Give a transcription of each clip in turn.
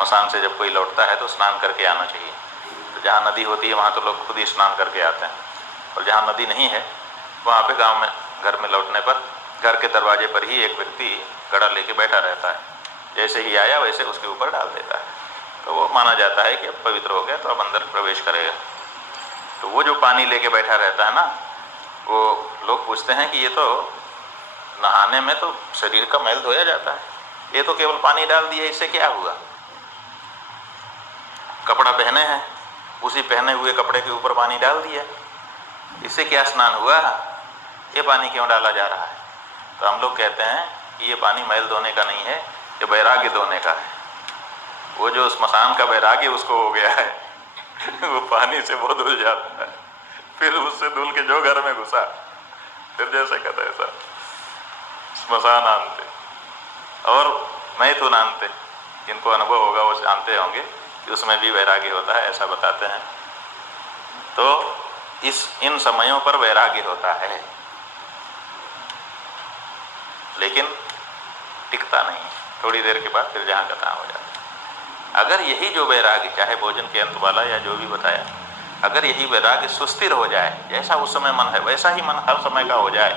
स्मशान से जब कोई लौटता है तो स्नान करके आना चाहिए। तो जहाँ नदी होती है वहाँ तो लोग खुद ही स्नान करके आते हैं, और जहाँ नदी नहीं है वहाँ पे गांव में घर में लौटने पर घर के दरवाजे पर ही एक व्यक्ति घड़ा लेके बैठा रहता है, जैसे ही आया वैसे उसके ऊपर डाल देता है। तो वो माना जाता है कि अब पवित्र हो गया तो अब अंदर प्रवेश करेगा। तो वो जो पानी लेके बैठा रहता है ना, वो लोग पूछते हैं कि ये तो नहाने में तो शरीर का मैल धोया जाता है, ये तो केवल पानी डाल दिया, इससे क्या हुआ? कपड़ा पहने हैं, उसी पहने हुए कपड़े के ऊपर पानी डाल दिया, इससे क्या स्नान हुआ? ये पानी क्यों डाला जा रहा है? तो हम लोग कहते हैं कि ये पानी मैल धोने का नहीं है, ये वैराग्य धोने का है। वो जो स्मशान का वैराग्य उसको हो गया है वो पानी से वो धुल जाता है, फिर उससे धुल के जो घर में घुसा फिर जैसे कहते हैं सर स्मशान आनते और मैथुन आनते। जिनको अनुभव होगा वो जानते होंगे कि उसमें भी वैराग्य होता है, ऐसा बताते हैं। तो इन समयों पर वैराग्य होता है, लेकिन टिकता नहीं, थोड़ी देर के बाद फिर जहाँ का तहाँ हो जाता है। अगर यही जो वैराग्य, चाहे भोजन के अंत वाला या जो भी बताया, अगर यही वैराग्य सुस्थिर हो जाए, जैसा उस समय मन है वैसा ही मन हर समय का हो जाए।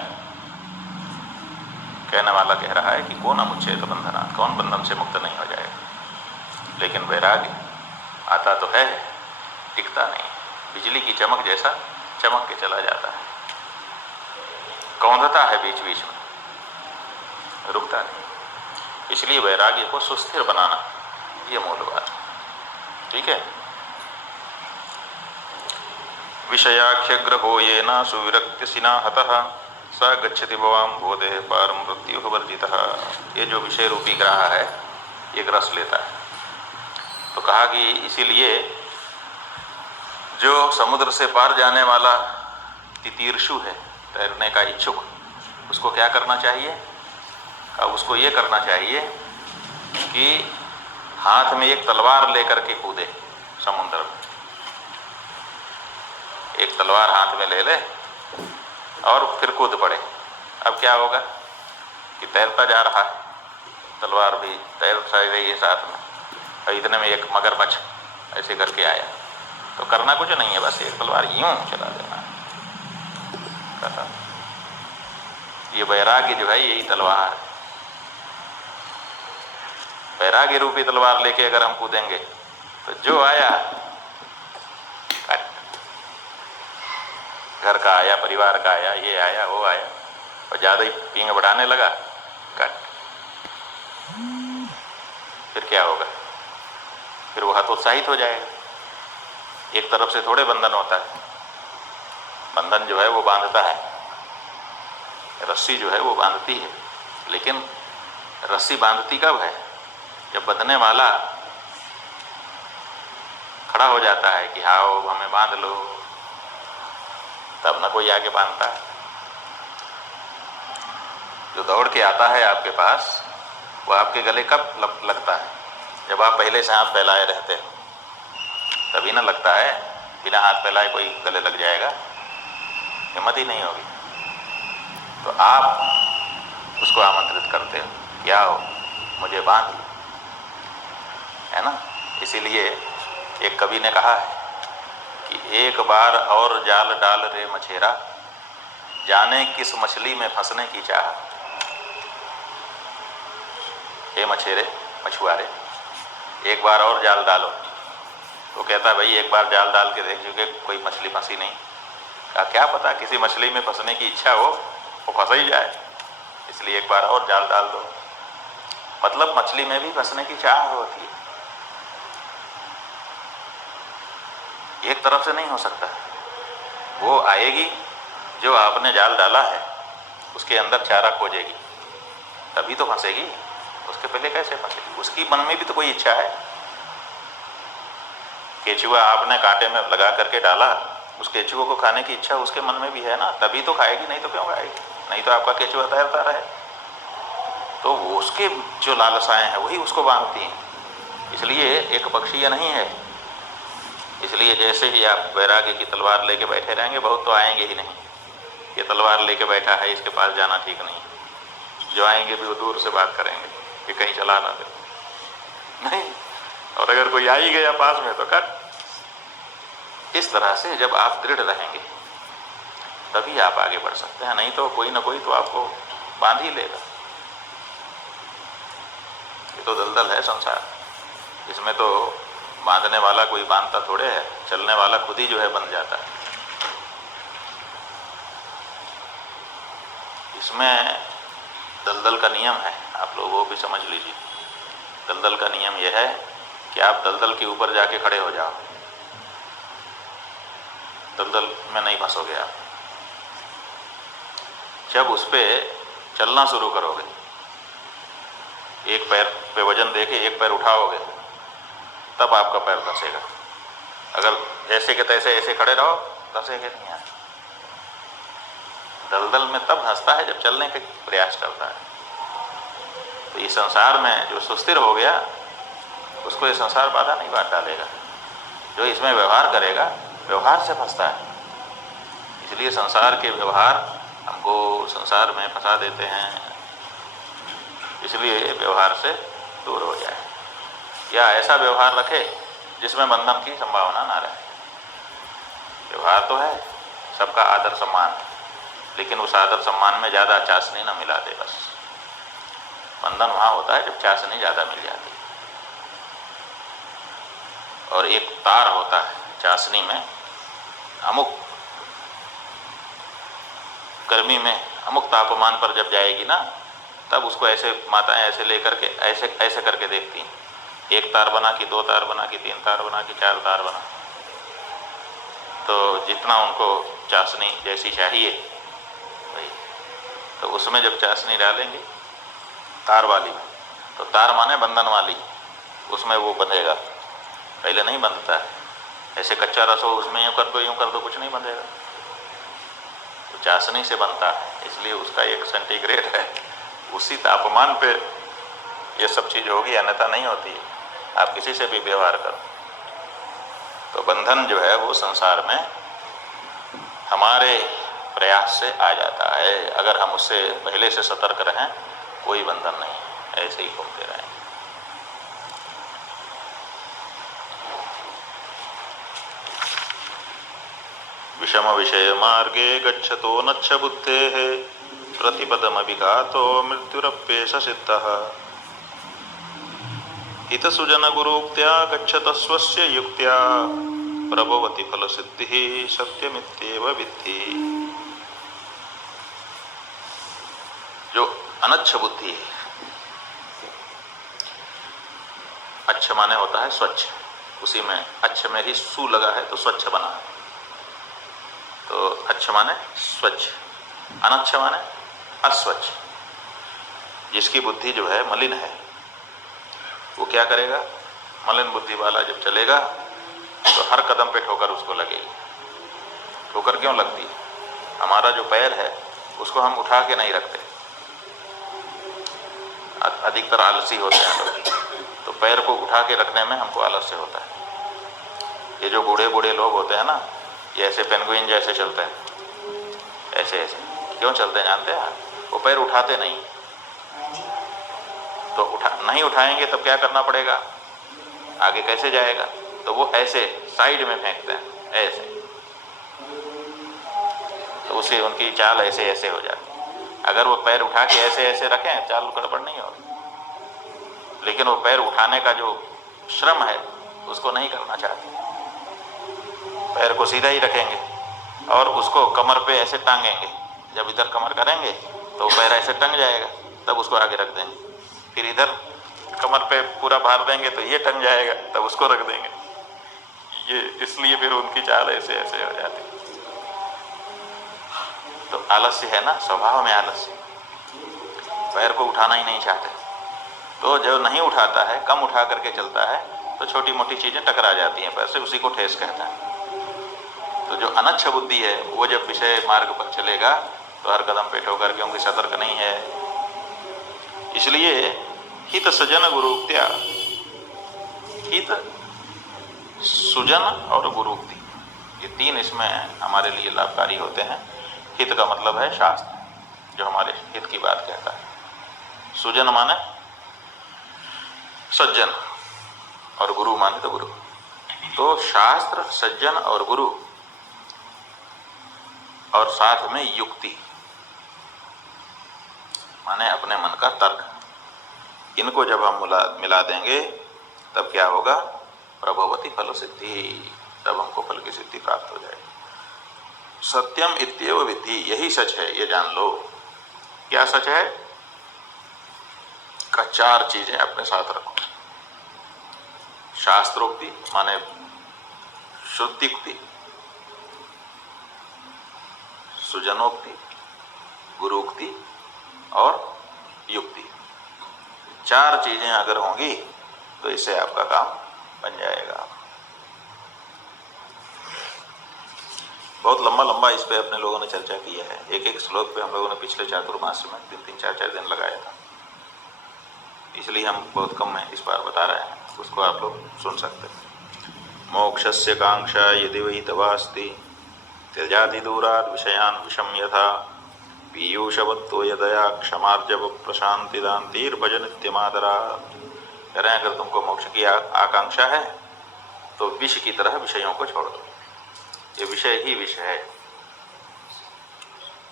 कहने वाला कह रहा है कि कौन अमुच्छेद बंधनात्, कौन बंधन से मुक्त नहीं हो जाएगा। लेकिन वैराग्य आता तो है, टिकता नहीं, बिजली की चमक जैसा चमक के चला जाता है, कौंधता है बीच बीच में, रुकता नहीं। इसलिए वैराग्य को सुस्थिर बनाना ये मूल बात है। ठीक है। विषयाख्यग्रहो येन सुविरक्तिसिना हतः स गच्छति भवां बोधे पार मृत्यु वर्जितः। ये जो विषय रूपी ग्राह है ये ग्रस लेता है। तो कहा कि इसीलिए जो समुद्र से पार जाने वाला तितीर्षु है, तैरने का इच्छुक, उसको क्या करना चाहिए? उसको ये करना चाहिए कि हाथ में एक तलवार लेकर के कूदे समुद्र में। एक तलवार हाथ में ले ले और फिर कूद पड़े। अब क्या होगा कि तैरता जा रहा है, तलवार भी तैर रही है साथ में, और इतने में एक मगरमच्छ ऐसे करके आया। तो करना कुछ नहीं है, बस एक तलवार यूं चला देना है। ये वैराग्य जो है यही तलवार है। वैराग्य रूपी तलवार लेके अगर हम कूदेंगे तो जो आया घर का आया, परिवार का आया, ये आया, वो आया, और ज्यादा ही पींग बढ़ाने लगा, कट। फिर क्या होगा? फिर वो हतोत्साहित हो जाएगा। एक तरफ से थोड़े बंधन होता है, बंधन जो है वो बांधता है, रस्सी जो है वो बांधती है, लेकिन रस्सी बांधती कब है? जब बंधने वाला खड़ा हो जाता है कि आओ हमें बांध लो, तब न कोई आगे बांधता है। जो दौड़ के आता है आपके पास, वो आपके गले कब लगता है? जब आप पहले से हाथ फैलाए रहते हो, तभी ना लगता है। बिना हाथ फैलाए कोई गले लग जाएगा? हिम्मत ही नहीं होगी। तो आप उसको आमंत्रित करते हो कि आओ मुझे बांध लो, है ना। इसीलिए एक कवि ने कहा है कि एक बार और जाल डाल रे मछेरा, जाने किस मछली में फंसने की चाह। हे मछेरे, मछुआरे, एक बार और जाल डालो। तो कहता भाई एक बार जाल डाल के देख चुके, कोई मछली फंसी नहीं। कहा क्या पता किसी मछली में फंसने की इच्छा हो, वो फंस ही जाए, इसलिए एक बार और जाल डाल दो। मतलब मछली में भी फंसने की चाह होती है, एक तरफ से नहीं हो सकता। वो आएगी जो आपने जाल डाला है उसके अंदर चारा खोजेगी, तभी तो फंसेगी। उसके पहले कैसे फंसेगी? उसकी मन में भी तो कोई इच्छा है। केचुआ आपने कांटे में लगा करके डाला, उस केचुए को खाने की इच्छा उसके मन में भी है ना, तभी तो खाएगी, नहीं तो क्यों खाएगी? नहीं तो आपका केचुआ तैरता रहे। तो उसके जो लालसाएं हैं वही उसको बांधती हैं। इसलिए एक पक्षीय नहीं है। इसलिए जैसे ही आप वैराग्य की तलवार लेके बैठे रहेंगे, बहुत तो आएंगे ही नहीं। ये तलवार लेके बैठा है, इसके पास जाना ठीक नहीं। जो आएंगे भी वो दूर से बात करेंगे कि कहीं चला ना दे, नहीं। कोई आ ही गया पास में तो कट। इस तरह से जब आप दृढ़ रहेंगे तभी आप आगे बढ़ सकते हैं, नहीं तो कोई ना कोई तो आपको बांध ही लेगा। ये तो दलदल है संसार, इसमें तो बांधने वाला कोई बांधता थोड़े है, चलने वाला खुद ही जो है बंध जाता है। इसमें दलदल का नियम है, आप लोग वो भी समझ लीजिए। दलदल का नियम यह है कि आप दलदल के ऊपर जाके खड़े हो जाओ, दलदल में नहीं फंसोगे आप। जब उस पर चलना शुरू करोगे, एक पैर पे वजन देके एक पैर उठाओगे, तब आपका पैर धंसेगा। अगर जैसे के तैसे ऐसे खड़े रहो धंसेगे नहीं आप। दलदल में तब धंसता है जब चलने का प्रयास करता है। तो ये संसार में जो सुस्थिर हो गया उसको ये संसार बाधा नहीं बांध डालेगा। जो इसमें व्यवहार करेगा व्यवहार से फंसता है। इसलिए संसार के व्यवहार हमको संसार में फंसा देते हैं। इसलिए व्यवहार से दूर हो जाए, या ऐसा व्यवहार रखे जिसमें बंधन की संभावना ना रहे। व्यवहार तो है, सबका आदर सम्मान, लेकिन उस आदर सम्मान में ज़्यादा चाशनी न मिला दे बस। बंधन वहाँ होता है जब चाशनी ज़्यादा मिल जाती है। और एक तार होता है चाशनी में, अमुक गर्मी में अमुक तापमान पर जब जाएगी ना, तब उसको ऐसे माताएं ऐसे लेकर के ऐसे करके देखती हैं, एक तार बना कि दो तार बना कि तीन तार बना कि चार तार बना। तो जितना उनको चाशनी जैसी चाहिए भाई, तो उसमें जब चाशनी डालेंगे तार वाली में, तो तार माने बंधन वाली, उसमें वो बंधेगा। पहले नहीं बंधता है, ऐसे कच्चा रस हो उसमें यूँ कर दो कुछ नहीं बंधेगा। तो चाशनी से बनता है, इसलिए उसका एक सेंटीग्रेड है, उसी तापमान पे ये सब चीज़ होगी, अन्यथा नहीं होती है। आप किसी से भी व्यवहार करो। तो बंधन जो है वो संसार में हमारे प्रयास से आ जाता है। अगर हम उससे पहले से सतर्क रहें, कोई बंधन नहीं, ऐसे ही घूमते रहें। विषम विषय मार्गे गच्छतो नच्छ बुद्धेः प्रतिपदमभिघातो मृत्युरप्येष सिद्धः। हितसुजन गुरुक्त्या गच्छत स्वस्य युक्त्या प्रभवति फल सिद्धिः सत्यमित्येव विद्धि। जो अनच्छ बुद्धि है, अच्छ माने होता है स्वच्छ, उसी में अच्छ में ही सु लगा है तो स्वच्छ बना है। तो अच्छ माने स्वच्छ, अनच्छ माने अस्वच्छ। जिसकी बुद्धि जो है मलिन है, वो क्या करेगा? मलिन बुद्धि वाला जब चलेगा तो हर कदम पे ठोकर उसको लगेगी। ठोकर क्यों लगती है? हमारा जो पैर है उसको हम उठा के नहीं रखते, अधिकतर आलसी होते हैं लोग, तो पैर को उठा के रखने में हमको आलस्य होता है। ये जो बूढ़े बूढ़े लोग होते हैं ना, ये ऐसे पेंगुइन जैसे चलते हैं, ऐसे ऐसे क्यों चलते हैं जानते हैं? वो पैर उठाते नहीं। तो नहीं उठाएंगे तब क्या करना पड़ेगा? आगे कैसे जाएगा? तो वो ऐसे साइड में फेंकते हैं, ऐसे, तो उससे उनकी चाल ऐसे ऐसे हो जाती। अगर वो पैर उठा के ऐसे ऐसे रखें, चाल गड़बड़ नहीं होगी। लेकिन वो पैर उठाने का जो श्रम है उसको नहीं करना चाहते, पैर को सीधा ही रखेंगे और उसको कमर पे ऐसे टांगेंगे। जब इधर कमर करेंगे तो पैर ऐसे टंग जाएगा, तब उसको आगे रख देंगे। फिर इधर कमर पे पूरा भार देंगे तो ये टंग जाएगा, तब उसको रख देंगे। ये इसलिए फिर उनकी चाल ऐसे ऐसे हो जाती। तो आलस्य है ना, स्वभाव में आलस्य, पैर को उठाना ही नहीं चाहते। तो जो नहीं उठाता है, कम उठा करके चलता है, तो छोटी मोटी चीजें टकरा जाती हैं पैर से, उसी को ठेस कहता है। तो जो अनच्छ बुद्धि है वो जब विषय मार्ग पर चलेगा तो हर कदम पे ठोकर, क्योंकि सतर्क नहीं है। इसलिए हित सजन गुरुक्त्या, हित सुजन और गुरुक्ति, ये तीन इसमें हमारे लिए लाभकारी होते हैं। हित का मतलब है शास्त्र, जो हमारे हित की बात कहता है। सुजन माने सज्जन, और गुरु माने तो गुरु। तो शास्त्र, सज्जन और गुरु और साथ में युक्ति माने अपने मन का तर्क, इनको जब हम मिला देंगे तब क्या होगा? प्रभवती फल सिद्धि, तब हमको फल की सिद्धि प्राप्त हो जाएगी। सत्यम इत्येव विद्धि, यही सच है, ये जान लो। क्या सच है? का 4 चीजें अपने साथ रखो। शास्त्रोक्ति माने श्रुतियुक्ति, सुजनोक्ति, गुरुक्ति और युक्ति। 4 चीजें अगर होंगी तो इससे आपका काम बन जाएगा। बहुत लंबा इस पे अपने लोगों ने चर्चा की है। एक श्लोक पे हम लोगों ने पिछले चातुर्मास में 3-3, 4-4 दिन लगाया था, इसलिए हम बहुत कम में इस बार बता रहे हैं, उसको आप लोग सुन सकते हैं। मोक्षस्य कांक्षा यदि वै तवास्ति त्यजाति दूरात् विषयान् विषम यथा पीयूषवत्तो यदया क्षमार्जव प्रशांतिदान्तिर्भज नित्यमादरात्। कह रहे हैं अगर तुमको मोक्ष की आकांक्षा है तो विष की तरह विषयों को छोड़ दो, ये विषय ही विष है।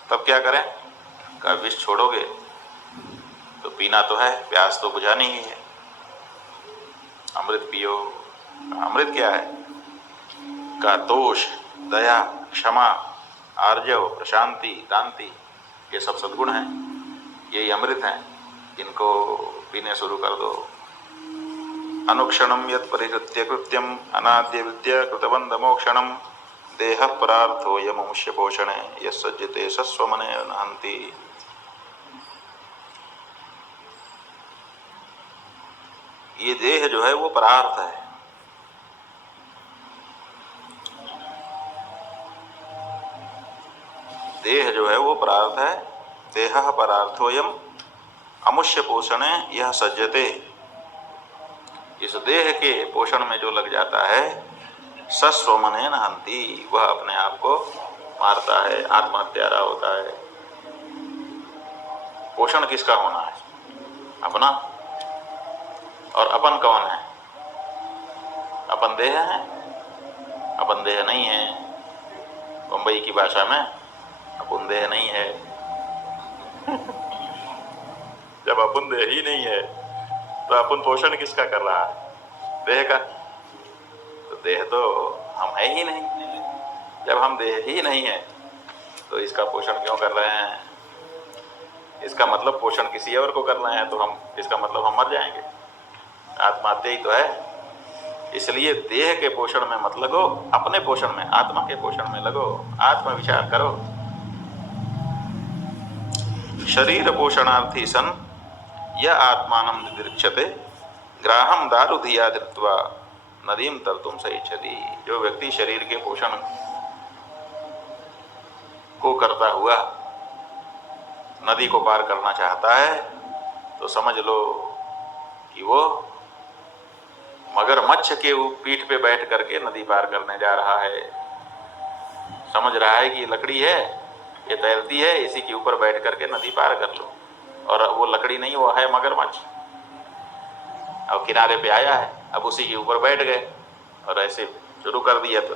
तब क्या करें? का विष छोड़ोगे तो पीना तो है, प्यास तो बुझानी ही है, अमृत पियो। अमृत क्या है? का दोष, दया, क्षमा, आर्जव, प्रशांति, दांति, ये सब सद्गुण हैं, यही अमृत हैं, इनको पीने शुरू कर दो। अनुक्षणम यत् परिहृत्य कृत्यम अनाद्य विद्या कृतवंद मोक्षणम देह परार्थो यमुष्य पोषणे यज्जते सस्वमने नहंति। ये देह जो है वो परार्थ है, देह जो है वो परार्थ है। देह परार्थोयम अमुष्य पोषणे यह सज्जते, इस देह के पोषण में जो लग जाता है, सस्वमने नहंति, वह अपने आप को मारता है, आत्महत्यारा होता है। पोषण किसका होना है? अपना। और अपन कौन है? अपन देह है? अपन देह नहीं है। मुंबई की भाषा में अपन देह नहीं है। जब अपन देह ही नहीं है तो अपन पोषण किसका कर रहा है? देह का। तो देह तो हम है ही नहीं। जब हम देह ही नहीं है तो इसका पोषण क्यों कर रहे हैं? इसका मतलब पोषण किसी और को करना है, तो हम, इसका मतलब हम मर जाएंगे, आत्महत्या ही तो है। इसलिए देह के पोषण में मत लगो, अपने पोषण में, आत्मा के पोषण में लगो, आत्म विचार करो। शरीर पोषणार्थी सन यह आत्मानं दिदृक्षते ग्राहम दारुधिया धृत्वा नदीम तरतुम सइच्छति। जो व्यक्ति शरीर के पोषण को करता हुआ नदी को पार करना चाहता है तो समझ लो कि वो मगरमच्छ के पीठ पे बैठ करके नदी पार करने जा रहा है। समझ रहा है कि लकड़ी है, ये तैरती है, इसी के ऊपर बैठ करके नदी पार कर लो, और वो लकड़ी नहीं, वो है मगरमच्छ। अब किनारे पे आया है, अब उसी के ऊपर बैठ गए और ऐसे शुरू कर दिया, तो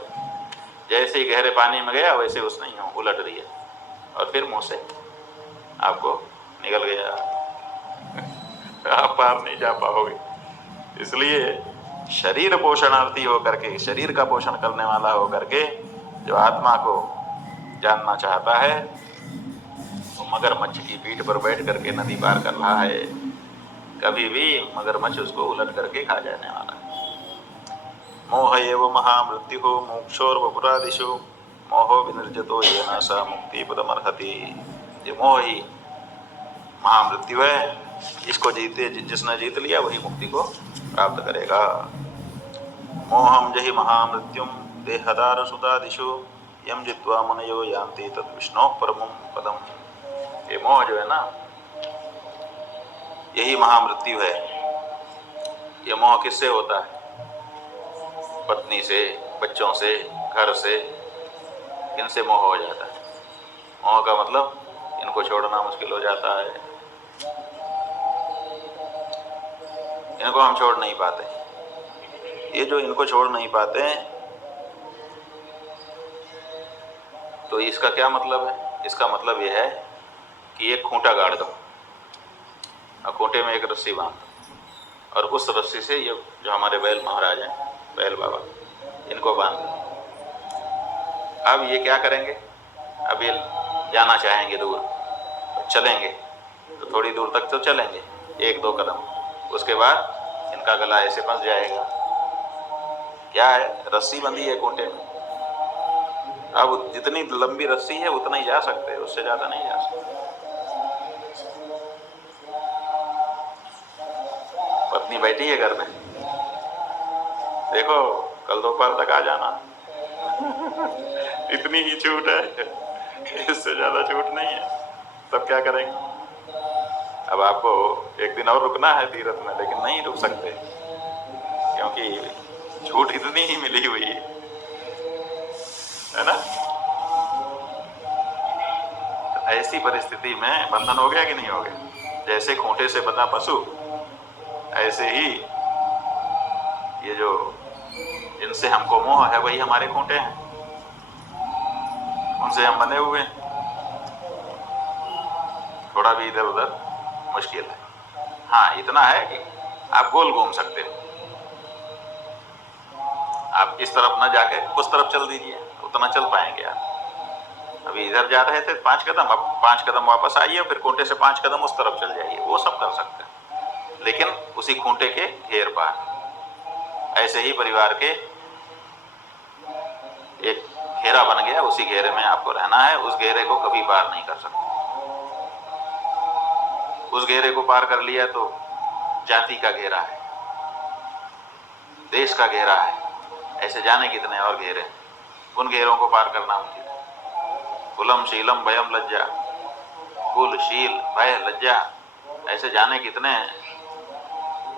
जैसे ही गहरे पानी में गया वैसे उसने यूं उलट दिया और फिर मुंह से आपको निकल गया। आप पार नहीं जा पाओगे। इसलिए शरीर पोषणार्थी होकर के, शरीर का पोषण करने वाला होकर के जो आत्मा को जानना चाहता है वो मगरमच्छ की पीठ पर बैठ करके नदी पार कर रहा है। कभी भी मगरमच्छ उसको उलट करके खा जाने वाला है। मोह एव महामृत्यु मोक्षोर्वपुरादिषु मोहो विनिर्जतो येन स मुक्तिपदमर्हति। ये मोह ही महामृत्यु है, इसको जिसने जीत लिया वही मुक्ति को प्राप्त करेगा। मोहम जहि महामृत्युम देहदार सुतादिषु यम जित्वा मुनयो यान्ति तद विष्णु परमं पदम। ये मोह जो है ना, यही महामृत्यु है। ये मोह किससे होता है? पत्नी से, बच्चों से, घर से, इनसे मोह हो जाता है। मोह का मतलब इनको छोड़ना मुश्किल हो जाता है, इनको हम छोड़ नहीं पाते। ये जो इनको छोड़ नहीं पाते हैं, तो इसका क्या मतलब है? इसका मतलब ये है कि एक खूंटा गाड़ दो और खूंटे में एक रस्सी बांध दो और उस रस्सी से ये जो हमारे बैल महाराज हैं, बैल बाबा, इनको बांध दो। अब ये क्या करेंगे? अब ये जाना चाहेंगे दूर, चलेंगे तो थोड़ी दूर तक तो चलेंगे, 1-2 कदम, उसके बाद इनका गला ऐसे फंस जाएगा। क्या है? रस्सी बंधी है खूंटे में। अब जितनी लंबी रस्सी है उतना ही जा सकते हैं, उससे ज्यादा नहीं जा सकते। पत्नी बैठी है घर में, देखो कल दोपहर तक आ जाना। इतनी ही छूट है, इससे ज्यादा छूट नहीं है। तब क्या करेंगे? अब आपको एक दिन और रुकना है तीरथ में, लेकिन नहीं रुक सकते क्योंकि छूट इतनी ही मिली हुई है ना। तो ऐसी परिस्थिति में बंधन हो गया कि नहीं हो गया? जैसे खूंटे से बंधा पशु, ऐसे ही ये जो जिनसे हमको मोह है वही हमारे खूंटे हैं, उनसे हम बंधे हुए हैं। थोड़ा भी इधर उधर मुश्किल है। हाँ, इतना है कि आप गोल घूम सकते हो। आप इस तरफ ना जाके उस तरफ चल दीजिए, उतना चल पाएंगे आप। अभी इधर जा रहे थे 5 कदम, अब 5 कदम वापस आइए, फिर खूंटे से 5 कदम उस तरफ चल जाइए, वो सब कर सकते हैं, लेकिन उसी खूंटे के घेर पार। ऐसे ही परिवार के एक घेरा बन गया, उसी घेरे में आपको रहना है, उस घेरे को कभी पार नहीं कर सकते। उस घेरे को पार कर लिया तो जाति का घेरा है, देश का घेरा है, ऐसे जाने कितने और घेरे, उन घेरों को पार करना मुश्किल है। कुलम शीलम भयम लज्जा, कुल शील भय लज्जा, ऐसे जाने कितने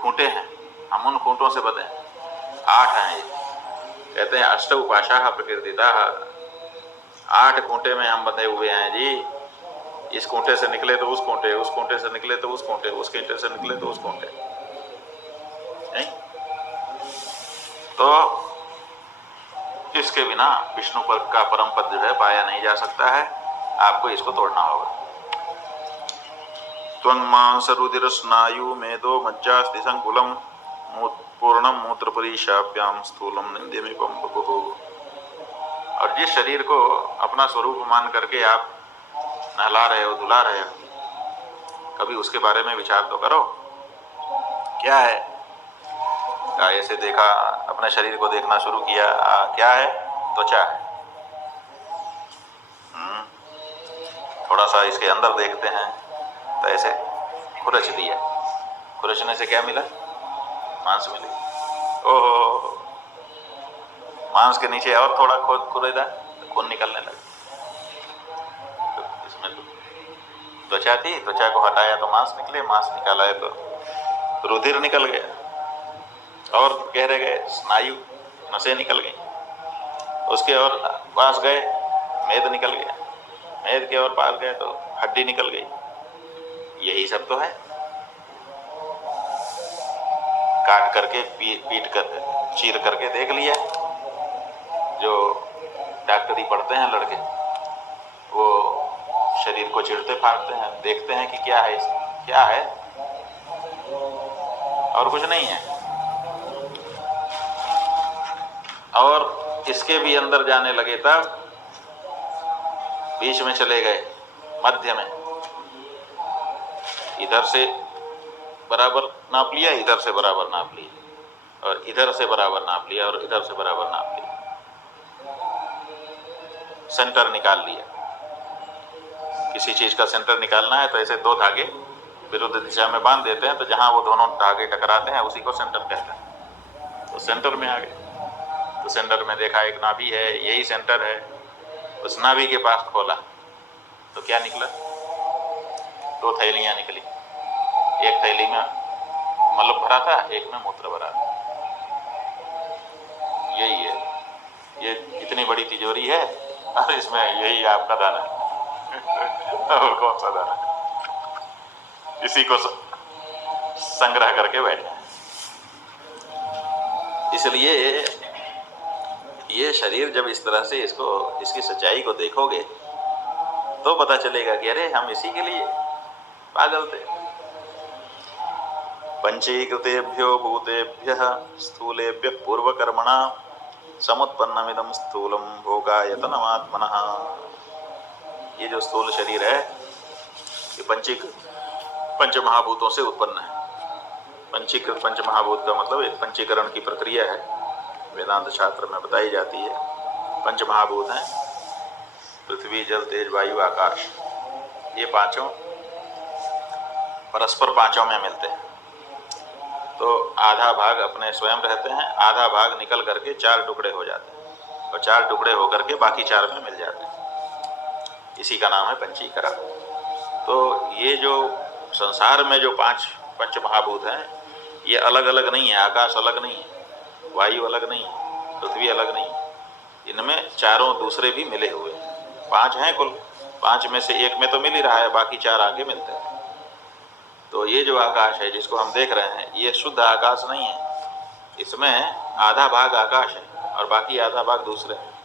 खूंटे हैं, हम उन खूंटों से बंधे 8 हैं। ये कहते हैं अष्ट उपाशाः प्रकृतिताः, 8 खूंटे में हम बंधे हुए हैं जी। इस खूंटे से निकले तो उस खूंटे, उस खूंटे से निकले तो उस खूंटे, उस खूंटे से निकले तो उस खूंटे, नहीं? तो इसके बिना विष्णु पर का परम पद जो है पाया नहीं जा सकता है, आपको इसको तोड़ना होगा। त्वं मांस रुधिर स्नायु मेदो मज्जास्ति संकुलम पूर्णम मूत्र परिशाप्याम स्थूलम निंद्यमिपम बपुः। और जिस शरीर को अपना स्वरूप मान करके आप नहला रहे हो, धुला रहे हो, कभी उसके बारे में विचार तो करो। क्या है? ऐसे देखा, अपने शरीर को देखना शुरू किया, क्या है? त्वचा है। थोड़ा सा इसके अंदर देखते हैं तो ऐसे खुरच दिया, खुरचने से क्या मिला? मांस मिली। ओहो, मांस के नीचे और थोड़ा खुरेदा तो खून निकलने लगा। तो इसमें तो त्वचा थी, त्वचा को हटाया तो मांस निकले, मांस निकाला है तो रुधिर निकल गया, और गहरे गए स्नायु, नसें निकल गई, उसके और पास गए मेद निकल गया, मेद के और पास गए तो हड्डी निकल गई। यही सब तो है। काट करके पीट कर चीर करके देख लिया। जो डॉक्टरी पढ़ते हैं लड़के, वो शरीर को चिरते फाड़ते हैं, देखते हैं कि क्या है, क्या है, और कुछ नहीं है। और इसके भी अंदर जाने लगे तब बीच में चले गए, मध्य में, इधर से बराबर नाप लिया, इधर से बराबर नाप लिया, और इधर से बराबर नाप लिया, और इधर से बराबर नाप लिया, सेंटर निकाल लिया। किसी चीज का सेंटर निकालना है तो ऐसे 2 धागे विरुद्ध दिशा में बांध देते हैं, तो जहां वो दोनों धागे टकराते हैं उसी को सेंटर कहते हैं। तो सेंटर में आ गए, तो सेंटर में देखा एक नाभि है, यही सेंटर है। उस नाभि के पास खोला तो क्या निकला? 2 थैलियां निकली। एक थैली में मल भरा था, एक में मूत्र भरा था। यही है, ये इतनी बड़ी तिजोरी है और इसमें यही आपका दाना है। और कौन सा दाना? इसी को संग्रह करके बैठे। इसलिए ये शरीर जब इस तरह से इसकी सच्चाई को देखोगे तो पता चलेगा कि अरे हम इसी के लिए पागल थे। पंचीकृतेभ्यो भूतेभ्यः स्थूलेभ्यः पूर्वकर्मणा समुत्पन्नमिदं स्थूलं भोगायतनमात्मनः। ये जो स्थूल शरीर है ये पंच महाभूतों से उत्पन्न है। पंचीकृत पंच महाभूत का मतलब एक पंचीकरण की प्रक्रिया है, वेदांत शास्त्र में बताई जाती है। पंच महाभूत हैं पृथ्वी, जल, तेज, वायु, आकाश। ये पांचों परस्पर पांचों में मिलते हैं। तो आधा भाग अपने स्वयं रहते हैं, आधा भाग निकल करके चार टुकड़े हो जाते हैं और चार टुकड़े होकर के बाकी चार में मिल जाते हैं। इसी का नाम है पंचीकरण। तो ये जो संसार में जो पंच महाभूत हैं ये अलग अलग नहीं है। आकाश अलग नहीं है, वायु अलग नहीं है, पृथ्वी अलग नहीं है। इनमें चारों दूसरे भी मिले हुए हैं। पांच हैं कुल, पांच में से एक में तो मिल ही रहा है, बाकी चार आगे मिलते हैं। तो ये जो आकाश है जिसको हम देख रहे हैं ये शुद्ध आकाश नहीं है। इसमें आधा भाग आकाश है और बाकी आधा भाग दूसरे है।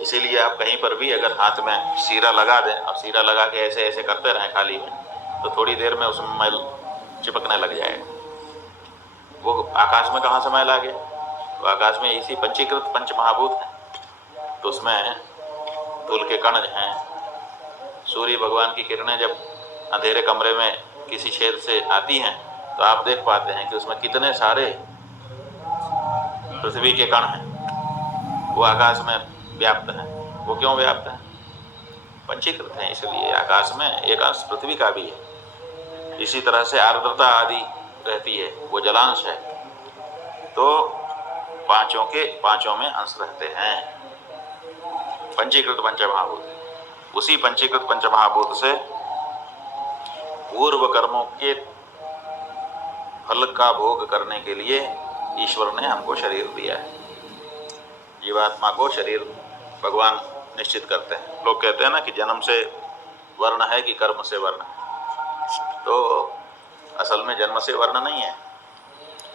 इसीलिए आप कहीं पर भी अगर हाथ में शीरा लगा दें और शीरा लगा के ऐसे ऐसे करते रहें खाली में, तो थोड़ी देर में उसमें मैल चिपकने लग जाएगा। वो आकाश में कहाँ से मैल आ गया? तो आकाश में इसी पंचीकृत पंच महाभूत हैं। तो उसमें धूल के कण हैं। सूर्य भगवान की किरणें जब अंधेरे कमरे में किसी छेद से आती हैं तो आप देख पाते हैं कि उसमें कितने सारे पृथ्वी के कण हैं। वो आकाश में व्याप्त हैं। वो क्यों व्याप्त हैं? पंचीकृत हैं, इसलिए आकाश में एक अंश पृथ्वी का भी है। इसी तरह से आर्द्रता आदि रहती है, वो जलांश है। तो पांचों के पांचों में अंश रहते हैं पंचीकृत पंचमहाभूत। उसी पंचीकृत पंचमहाभूत से पूर्व कर्मों के फल का भोग करने के लिए ईश्वर ने हमको शरीर दिया है। जीवात्मा को शरीर भगवान निश्चित करते हैं। लोग कहते हैं ना कि जन्म से वर्ण है कि कर्म से वर्ण है। तो असल में जन्म से वर्ण नहीं है,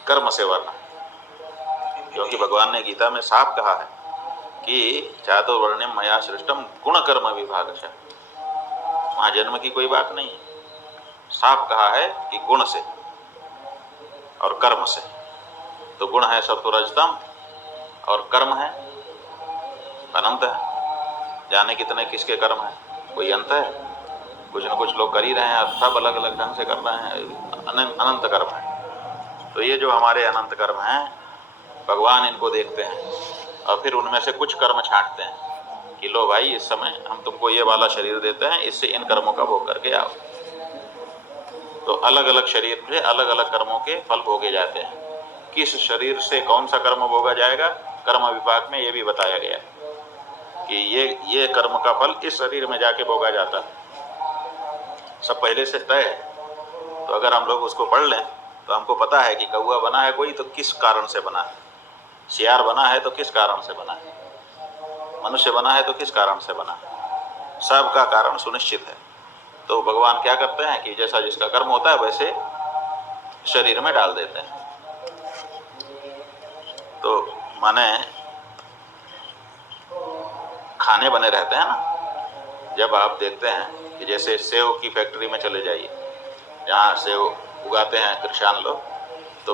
कर्म से वर्ण है। क्योंकि भगवान ने गीता में साफ कहा है कि चातुर्वर्ण्यम मया सृष्टम गुण कर्म विभागशः। वहाँ जन्म की कोई बात नहीं है। साफ कहा है कि गुण से और कर्म से। तो गुण है सत्वरजतम और कर्म है अनंत है। जाने कितने किसके कर्म है, कोई अंत है? कुछ न कुछ लोग कर ही रहे हैं, सब अलग अलग ढंग से कर रहे हैं। अनंत कर्म है। तो ये जो हमारे अनंत कर्म हैं भगवान इनको देखते हैं और फिर उनमें से कुछ कर्म छांटते हैं कि लो भाई इस समय हम तुमको ये वाला शरीर देते हैं, इससे इन कर्मों का भोग करके आओ। तो अलग अलग शरीर से अलग अलग कर्मों के फल भोगे जाते हैं। किस शरीर से कौन सा कर्म भोगा जाएगा, कर्म विभाग में ये भी बताया गया है कि ये कर्म का फल इस शरीर में जाके भोगा जाता है। सब पहले से तय है। तो अगर हम लोग उसको पढ़ लें तो हमको पता है कि कौआ बना है कोई तो किस कारण से बना है, सियार बना है तो किस कारण से बना है, मनुष्य बना है तो किस कारण से बना है। सबका कारण सुनिश्चित है। तो भगवान क्या करते हैं कि जैसा जिसका कर्म होता है वैसे शरीर में डाल देते हैं। तो माने खाने बने रहते हैं ना। जब आप देखते हैं कि जैसे सेव की फैक्ट्री में चले जाइए, जहाँ सेव उगाते हैं किसान लोग, तो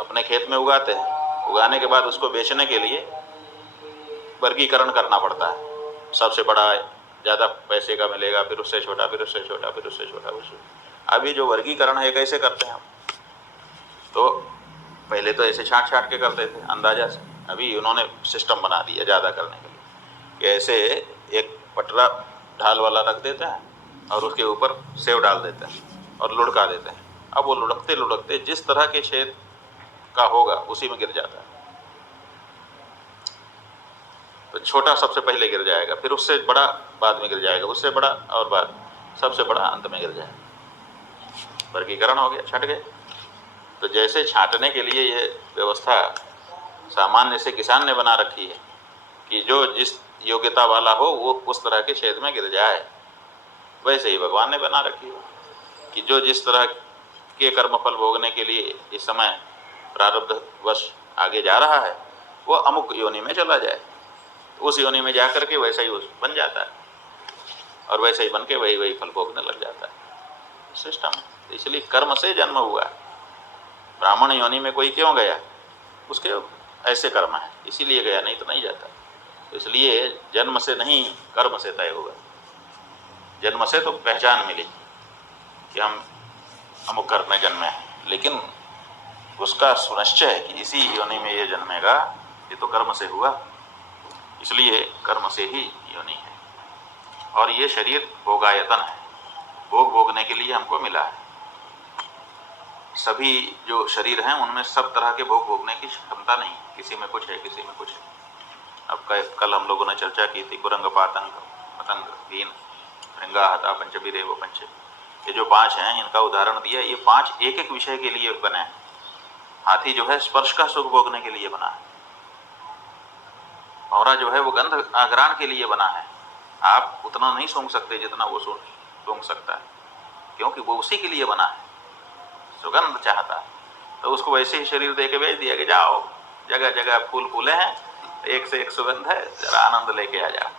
अपने खेत में उगाते हैं। उगाने के बाद उसको बेचने के लिए वर्गीकरण करना पड़ता है। सबसे बड़ा ज़्यादा पैसे का मिलेगा, फिर उससे छोटा, फिर उससे छोटा, फिर उससे छोटा, अभी जो वर्गीकरण है कैसे करते हैं हम? तो पहले तो ऐसे छांट छांट के करते थे अंदाजा से। अभी उन्होंने सिस्टम बना दिया ज़्यादा करने के लिए कि ऐसे एक पटरा ढाल वाला रख देते हैं और उसके ऊपर सेव डाल देते हैं और लुढ़का देते हैं। अब वो लुढ़कते लुढ़कते जिस तरह के छेद का होगा उसी में गिर जाता है। तो छोटा सबसे पहले गिर जाएगा, फिर उससे बड़ा बाद में गिर जाएगा, उससे बड़ा और बाद सबसे बड़ा अंत में गिर जाएगा। वर्गीकरण हो गया, छट गए। तो जैसे छांटने के लिए ये व्यवस्था सामान्य से किसान ने बना रखी है कि जो जिस योग्यता वाला हो वो उस तरह के छेद में गिर जाए, वैसे ही भगवान ने बना रखी है कि जो जिस तरह के कर्मफल भोगने के लिए इस समय प्रारब्धवश आगे जा रहा है, वो अमुक योनि में चला जाए, उस योनि में जा करके वैसा ही बन जाता है और वैसे ही बन के वही वही फल भोगने लग जाता है सिस्टम। इसलिए कर्म से जन्म हुआ। ब्राह्मण योनि में कोई क्यों गया? उसके ऐसे कर्म है इसीलिए गया, नहीं तो नहीं जाता। इसलिए जन्म से नहीं, कर्म से तय होगा। जन्म से तो पहचान मिली कि हम अमुक कर्म में जन्मे हैं, लेकिन उसका सुनिश्चय है कि इसी योनि में ये जन्मेगा, ये तो कर्म से हुआ। इसलिए कर्म से ही योनि है। और ये शरीर भोगायतन है, भोग भोगने के लिए हमको मिला है। सभी जो शरीर हैं उनमें सब तरह के भोग भोगने की क्षमता नहीं, किसी में कुछ है, किसी में कुछ है। अब कल हम लोगों ने चर्चा की थी कुरंग, पातंग, पतंग, भीन, भृंगा, हता, पंचभिरेव पंच। ये जो 5 हैं इनका उदाहरण दिया। ये 5 एक एक विषय के लिए बने हैं। हाथी जो है स्पर्श का सुख भोगने के लिए बना है। भौरा जो है वो गंध आघ्राण के लिए बना है। आप उतना नहीं सूंघ सकते जितना वो सूंघ सकता है, क्योंकि वो उसी के लिए बना है, सुगंध चाहता है। तो उसको वैसे ही शरीर दे के भेज दिया कि जाओ, जगह जगह फूल फूले हैं, एक से एक सुगंध है, जरा आनंद लेके आ जाओ।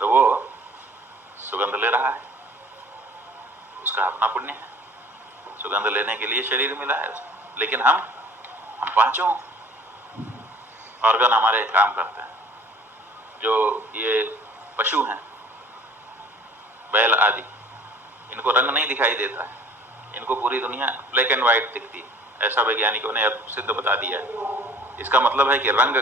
तो वो सुगंध ले रहा है, उसका अपना पुण्य है, सुगंध लेने के लिए शरीर मिला है उसको। लेकिन हम 5 ऑर्गन हमारे काम करते हैं। जो ये पशु हैं, बैल आदि, इनको रंग नहीं दिखाई देता है, इनको पूरी दुनिया ब्लैक एंड व्हाइट दिखती है। ऐसा वैज्ञानिकों ने अब सिद्ध बता दिया है। इसका मतलब है कि रंग